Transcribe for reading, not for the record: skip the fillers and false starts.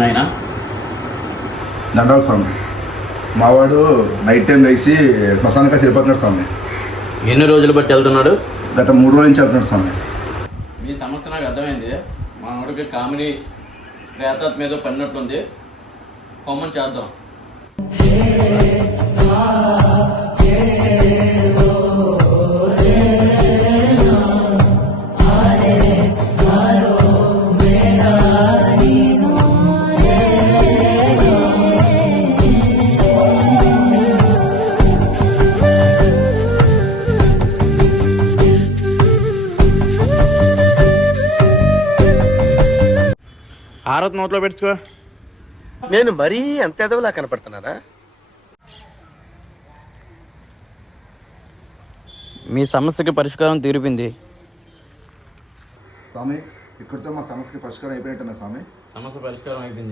నాయనా దండాలి స్వామి. మావాడు night time లేచి శ్మశానకాశ వెళ్ళిపోతున్నాడు స్వామి. ఎన్ని రోజులు బట్టి వెళ్తున్నాడు? గత 3 రోజుల నుంచి వెళ్తున్నాడు స్వామి. మీ సమస్య నాకు అర్థమైంది. మా వాడికి కామెడీ ప్రేతాత్మ మీద పడినట్లుంది. హోమం చేద్దాం. ఆరత్ నోట్లో పెట్టుకో. నేను మరీ అంత ఎదవలా కనపడుతున్నానా? మీ సమస్యకి పరిష్కారం తీరిపింది. స్వామి, ఇక్కడితో మా సమస్యకి పరిష్కారం అయిపోయినట్టున్నా స్వామి. సమస్య పరిష్కారం అయిపోయింది.